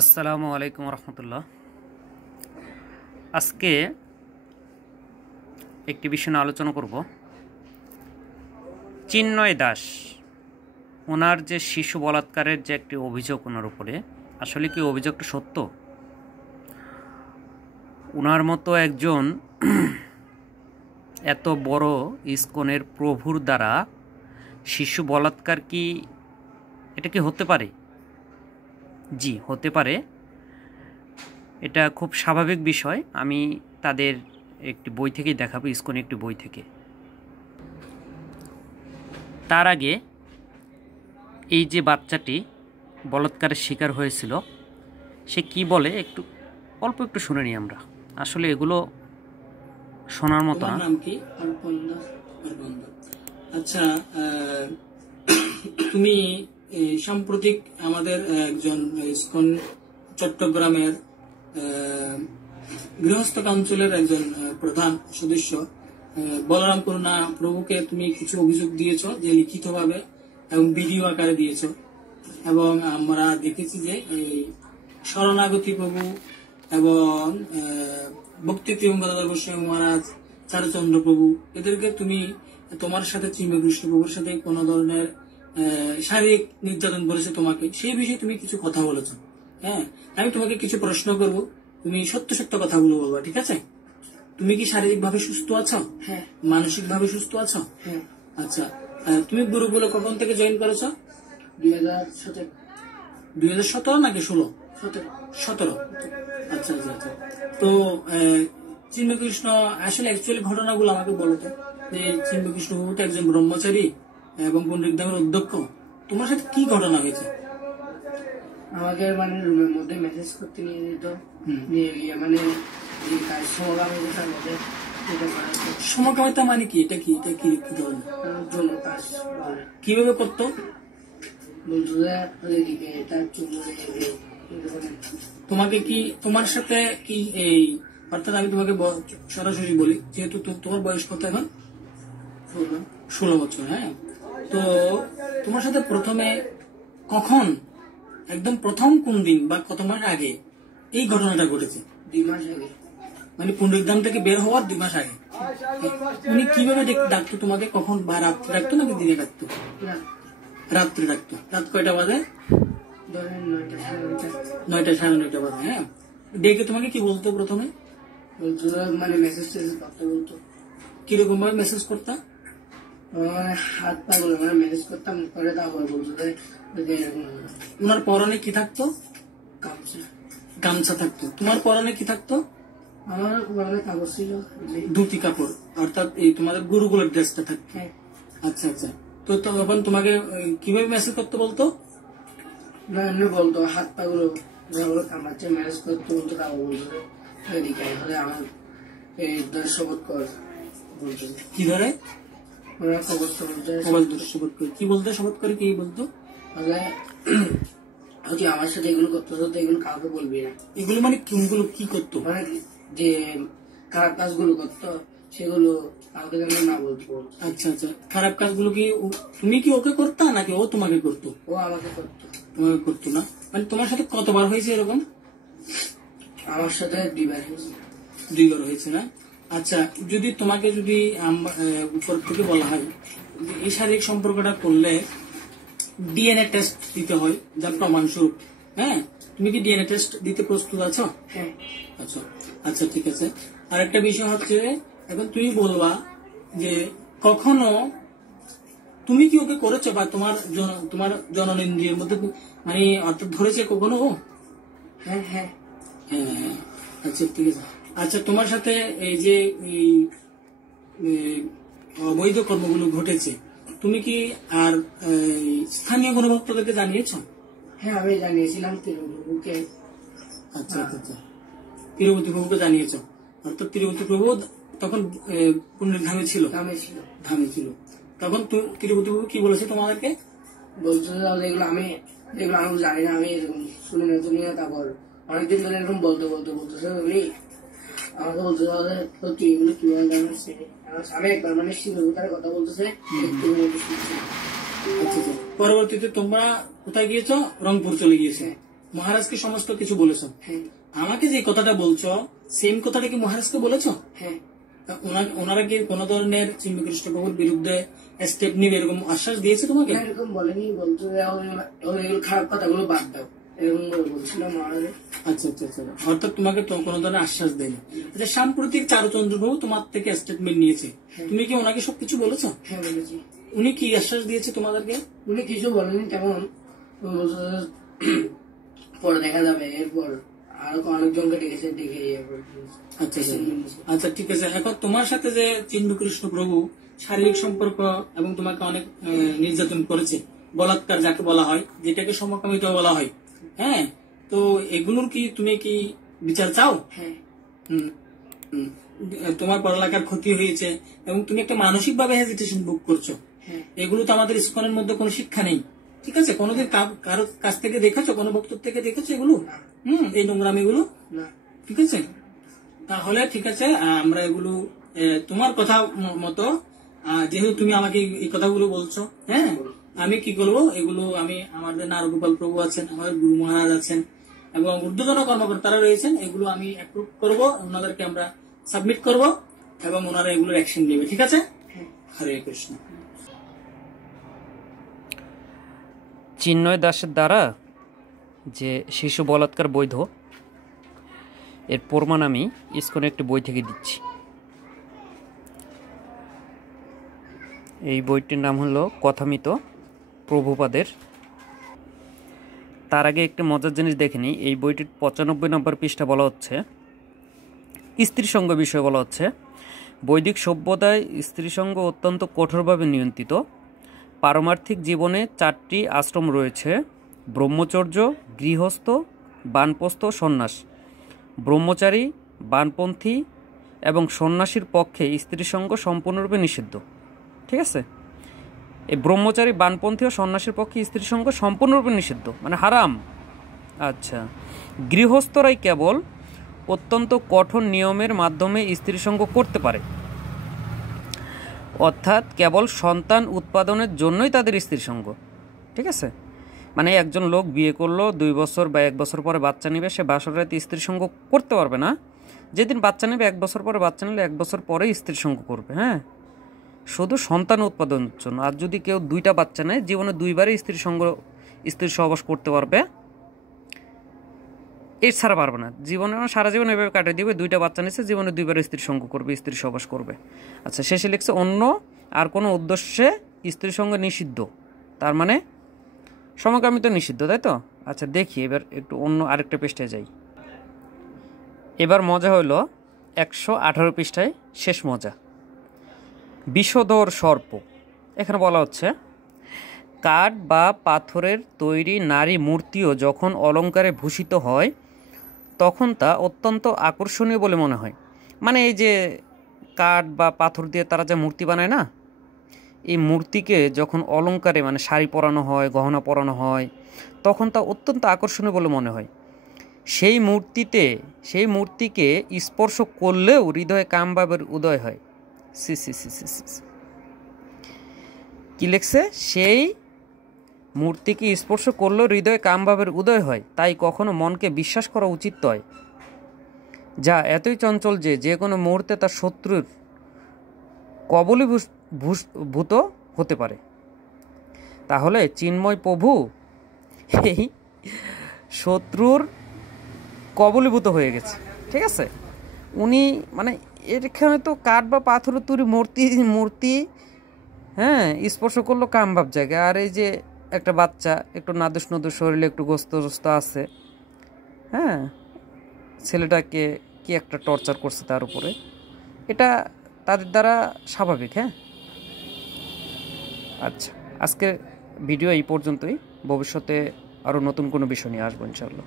আসসালামু আলাইকুম রহমতুল্লাহ। আজকে একটি বিষয় নিয়ে আলোচনা করব। চিন্ময় দাস ওনার যে শিশু বলাৎকারের যে একটি অভিযোগ ওনার উপরে, আসলে কি অভিযোগটা সত্য? ওনার মতো একজন এত বড় ইসকনের প্রভুর দ্বারা শিশু বলাৎকার কি এটা কি হতে পারে? জি, হতে পারে। এটা খুব স্বাভাবিক বিষয়। আমি তাদের একটি বই থেকেই দেখাবো, ইসকন একটি বই থেকে। তার আগে এই যে বাচ্চাটি বলাৎকারের শিকার হয়েছিল, সে কি বলে অল্প একটু শুনে নিই আমরা। আসলে এগুলো শোনার মতো না। নাম কি? আচ্ছা, তুমি সাম্প্রতিক আমাদের একজন ইসকন চট্টগ্রামের গৃহস্থ কাউন্সিলের একজন প্রধান সদস্য বলরাম করুণা প্রভুকে তুমি কিছু অভিযোগ দিয়েছ, যে লিখিতভাবে এবং ভিডিও আকারে দিয়েছ, এবং আমরা দেখেছি যে এই শরণাগতি প্রভু এবং ভক্তি ত্রিভঙ্গদাদার গোস্বামী মহারাজ, চারুচন্দ্র প্রভু, এদেরকে তুমি তোমার সাথে চিন্ময় কৃষ্ণ প্রভুর সাথে কোন ধরনের শারীরিক নির্যাতন করেছে তোমাকে, সেই বিষয়ে তুমি কিছু কথা বলেছো। হ্যাঁ, আমি তোমাকে কিছু প্রশ্ন করব, তুমি সত্য সত্য কথাগুলো বলবা, ঠিক আছে? তুমি কি শারীরিক ভাবে সুস্থ আছো? হ্যাঁ। মানসিক ভাবে সুস্থ আছো? হ্যাঁ। আচ্ছা, তুমি গুরুকুলে কখন থেকে জয়েন করেছো? 2017 নাকি 16? 17। আচ্ছা আচ্ছা আচ্ছা। তো চিন্ময় কৃষ্ণ আসলে অ্যাকচুয়ালি ঘটনাগুলো আমাকে বলো তো, যে চিন্ময় কৃষ্ণ তো একজন ব্রহ্মচারী এবং পণ্ডিত ধামের অধ্যক্ষ, তোমার সাথে কি ঘটনা হয়েছে? আমাকে মানে রুমের মধ্যে মেসেজ করতে নিয়ে যেত, নিয়ে গিয়ে মানে সমকামিতার মধ্যে। সমকামিতা মানে কি? এটা কি ধরনের জন্য কাজ কিভাবে করতো? বলতো যে ওদিকে তার চুল তোমাকে কি তোমার সাথে কি এই, অর্থাৎ আমি তোমাকে সরাসরি বলি, যেহেতু তোমার বয়স কত এখন? 16 বছর। হ্যাঁ, তো তোমার সাথে প্রথমে কখন, একদম প্রথম কোন দিন বা কত মাস আগে এই ঘটনাটা ঘটেছে? 2 মাস আগে। মানে পুনরুদ্ধাম থেকে বের হওয়ার 2 মাস আগে। উনি কিভাবে ডাকতো তোমাকে? কখন? বা রাত্রে ডাকতো নাকি দিনে ডাকতো? রাত্রে ডাকতো। রাত কয়টা বাজে? ধরেন 9টা 9:30 বাজে। হ্যাঁ, ডেকে তোমাকে কি বলতো প্রথমে? বলতো মানে মেসেজ করতে বলতো। কিরকম ভাবে মেসেজ করতা? মানে হাত পা গুলো মানে মেসেজ করতাম, করে তারপর বলতো যে ওনার পরনে কি থাকতো? গামছা থাকতো। তোমার পরনে কি থাকতো? আমার পরনে কাপড় ছিল, ধুতি কাপড়, অর্থাৎ এই তোমাদের গুরুকুলের ড্রেসটা থাকতো। আচ্ছা আচ্ছা। তো তখন তোমাকে কিভাবে মেসেজ করতে বলতো? না এমনি বলতো, হাত পা গুলো কামাচ্ছে ম্যানেজ করতে বলতো, তারপর বলতো এদিকে হলে আমার এই শপথ কর বলতো। কি ধরে? কি বলতো? শপথ করে কি বলতো? আমার সাথে এগুলো করতে হতো, এগুলো কাউকে বলবি না। এগুলো মানে কোনগুলো? কি করতো? মানে যে খারাপ কাজগুলো করতো সেগুলো কাউকে যেন না বলতো। আচ্ছা আচ্ছা। খারাপ কাজগুলো কি তুমি কি ওকে করতা নাকি ও তোমাকে করতো? ও আমাকে করতো। তোমাকে করতো না? মানে তোমার সাথে কতবার হয়েছে এরকম? আমার সাথে 2 বার হয়েছে। 2 বার হয়েছে না? আচ্ছা, যদি তোমাকে যদি উপর থেকে বলা হয় এই শারীরিক সম্পর্কটা করলে ডিএনএ টেস্ট দিতে হয় যার প্রমাণস্বরূপ, হ্যাঁ, তুমি কি ডিএনএ টেস্ট দিতে প্রস্তুত আছো? হ্যাঁ। আচ্ছা আচ্ছা, ঠিক আছে। আর একটা বিষয় হচ্ছে, এখন তুমি বলবা যে কখনো তুমি কি ওকে করেছো, বা তোমার জননেন্দ্রিয়ের মধ্যে মানে অর্থাৎ ধরেছে কখনো ও? হ্যাঁ হ্যাঁ হ্যাঁ। আচ্ছা, ঠিক আছে। আচ্ছা, তোমার সাথে এই যে অবৈধ কর্মগুলো ঘটেছে, তুমি কি আর স্থানীয় কোনো ভক্তদেরকে জানিয়েছো? হ্যাঁ, আমি জানিয়েছিলাম তিরুপতিকে। আচ্ছা আচ্ছা, তিরুপতি প্রভুকে জানিয়েছো। অর্থাৎ তিরুপতি প্রভু তখন পুণ্যের ধামে ছিল। তখন তিরুপতি প্রভু কি বলেছে তোমাদেরকে? বলছো যেগুলো আমি জানি না, আমি এরকম শুনি না। তারপর অনেকদিন ধরে এরকম বলতেছে উনি আমাকে বলতে তুই এগুলো কিভাবে জানিস? আমি একবার মানে শিবতার কথা বলতেছে। আচ্ছা আচ্ছা। পরবর্তীতে তোমরা কোথায় গিয়েছো? রংপুর চলে গিয়েছে। মহারাজকে সমস্ত কিছু বলেছো? হ্যাঁ আমাকে যে কথাটা বলছো সেম কথাটা কি মহারাজকে বলেছো? হ্যাঁ। ওনারা কি কোন ধরনের চিন্ময়কৃষ্ণ প্রভুর বিরুদ্ধে স্টেপ নিবে এরকম আশ্বাস দিয়েছে তোমাকে? না, এরকম বলেনি, বলতো যে এগুলো খারাপ কথাগুলো বাদ দাও, এরকম করে বলছিল মহারাজ। আচ্ছা আচ্ছা আচ্ছা, অর্থাৎ তোমাকে তো কোনো ধরনের আশ্বাস দেয়নি। আচ্ছা, সাম্প্রতিক চারুচন্দ্র প্রভু তোমার থেকে স্টেটমেন্ট নিয়েছে, তুমি কি ওনাকে সবকিছু বলেছো? হ্যাঁ বলেছি। উনি কি আশ্বাস দিয়েছে তোমাদেরকে? উনি কিছু বলেনি তেমন, বলছে পরে দেখা যাবে, এরপর আরো অনেকজনকে ডেকেছে, ডেকে আচ্ছা আচ্ছা আচ্ছা, ঠিক আছে। এখন তোমার সাথে যে চিন্ময়কৃষ্ণ প্রভু শারীরিক সম্পর্ক এবং তোমাকে অনেক নির্যাতন করেছে, বলাৎকার যাকে বলা হয়, যেটাকে সমকামিতা বলা হয়, হ্যাঁ, তো এগুলোর কি তুমি কি বিচার চাও? হ্যাঁ। তোমার পড়ালেখার ক্ষতি হয়েছে এবং তুমি একটা মানসিক ভাবে হেজিটেশন বুক করছো, এগুলো তো আমাদের ইসকনের মধ্যে কোনো শিক্ষা নেই, ঠিক আছে? কোনোদিন কারো কাছ থেকে দেখেছো, কোনো বক্তব্য থেকে দেখেছো এগুলো? এই নোংরামি গুলো, ঠিক আছে? তাহলে ঠিক আছে, আমরা এগুলো তোমার কথা মতো, যেহেতু তুমি আমাকে এই কথাগুলো বলছো, হ্যাঁ, আমি কি করবো, এগুলো আমি, আমাদের নারগোপাল প্রভু আছেন, আমাদের গুরু মহারাজ আছেন এবং ঊর্ধ্বতন কর্মকর্তারা রয়েছেন, এগুলো আমি অ্যাপ্রুভ করবো, ওনাদেরকে আমরা সাবমিট করব এবং ওনারা এগুলোর অ্যাকশন নেবে, ঠিক আছে? হরে কৃষ্ণ। চিন্ময় দাসের দ্বারা যে শিশু বলাৎকার বৈধ, এর প্রমাণ আমি ইসকনের একটি বই থেকে দিচ্ছি। এই বইটির নাম হলো কথামিত প্রভুপাদের। তার আগে একটি মজার জিনিস দেখে নিই। এই বইটির 95 নম্বর পৃষ্ঠা বলা হচ্ছে, স্ত্রীসঙ্গ বিষয়ে বলা হচ্ছে, বৈদিক সভ্যতায় স্ত্রীসঙ্গ অত্যন্ত কঠোরভাবে নিয়ন্ত্রিত। পারমার্থিক জীবনে 4টি আশ্রম রয়েছে: ব্রহ্মচর্য, গৃহস্থ, বানপ্রস্থ, সন্ন্যাস। ব্রহ্মচারী, বানপন্থী এবং সন্ন্যাসীর পক্ষে স্ত্রীসঙ্গ সম্পূর্ণরূপে নিষিদ্ধ, ঠিক আছে? এই ব্রহ্মচারী, বানপন্থী ও সন্ন্যাসীর পক্ষে স্ত্রীসঙ্গ সম্পূর্ণরূপে নিষিদ্ধ, মানে হারাম। আচ্ছা, গৃহস্থরাই কেবল অত্যন্ত কঠোর নিয়মের মাধ্যমে স্ত্রীসঙ্গ করতে পারে, অর্থাৎ কেবল সন্তান উৎপাদনের জন্যই তাদের স্ত্রীসঙ্গ, ঠিক আছে? মানে একজন লোক বিয়ে করলো, 2 বছর বা 1 বছর পরে বাচ্চা নেবে, সে বাসর রাতে স্ত্রীসঙ্গ করতে পারবে না। যেদিন বাচ্চা নেবে, 1 বছর পরে বাচ্চা নিলে 1 বছর পরে স্ত্রীসঙ্গ করবে, হ্যাঁ, শুধু সন্তান উৎপাদনের জন্য। আর যদি কেউ 2টা বাচ্চা নেয়, জীবনে 2বারই স্ত্রীর সহবাস করতে পারবে, এছাড়া পারবে না। জীবনে সারা জীবন এভাবে কাটিয়ে দিবে, 2টা বাচ্চা নিচ্ছে, জীবনে 2বার স্ত্রীর সঙ্গ করবে, স্ত্রীর সহবাস করবে। আচ্ছা, শেষে লিখছে অন্য আর কোনো উদ্দেশ্যে স্ত্রীর সঙ্গে নিষিদ্ধ, তার মানে সমকামিতা নিষিদ্ধ, তাই তো? আচ্ছা, দেখি এবার একটু অন্য আরেকটা পৃষ্ঠায় যাই। এবার মজা হলো 118 পৃষ্ঠায় শেষ মজা, বিষধর সর্প। এখানে বলা হচ্ছে, কাঠ বা পাথরের তৈরি নারী মূর্তিও যখন অলঙ্কারে ভূষিত হয় তখন তা অত্যন্ত আকর্ষণীয় বলে মনে হয়। মানে এই যে কাঠ বা পাথর দিয়ে তারা যে মূর্তি বানায় না, এই মূর্তিকে যখন অলঙ্কারে, মানে শাড়ি পরানো হয়, গহনা পরানো হয়, তখন তা অত্যন্ত আকর্ষণীয় বলে মনে হয়। সেই মূর্তিকে স্পর্শ করলেও হৃদয়ে কামভাবের উদয় হয়। C C C C C কি লিখছে? সেই মূর্তিকে স্পর্শ করলেও হৃদয়ে কামভাবের উদয় হয়, তাই কখনো মনকে বিশ্বাস করা উচিত নয়, যা এতই চঞ্চল যে যে কোনো মুহূর্তে তার শত্রুর কবলীভূত হতে পারে। তাহলে চিন্ময় প্রভু এই শত্রুর কবলীভূত হয়ে গেছে, ঠিক আছে? উনি মানে এখানে তো কাঠ বা পাথরের তৈরি মূর্তি, হ্যাঁ, স্পর্শ করলো কামভাব জায়গায়, আর এই যে একটা বাচ্চা, একটু নাদুস নদুস শরীরে একটু গোস্ত আছে, হ্যাঁ, ছেলেটাকে কি একটা টর্চার করছে তার উপরে, এটা তাদের দ্বারা স্বাভাবিক, হ্যাঁ। আচ্ছা, আজকের ভিডিও এই পর্যন্তই। ভবিষ্যতে আরও নতুন কোনো বিষয় নিয়ে আসবো ইনশাআল্লাহ।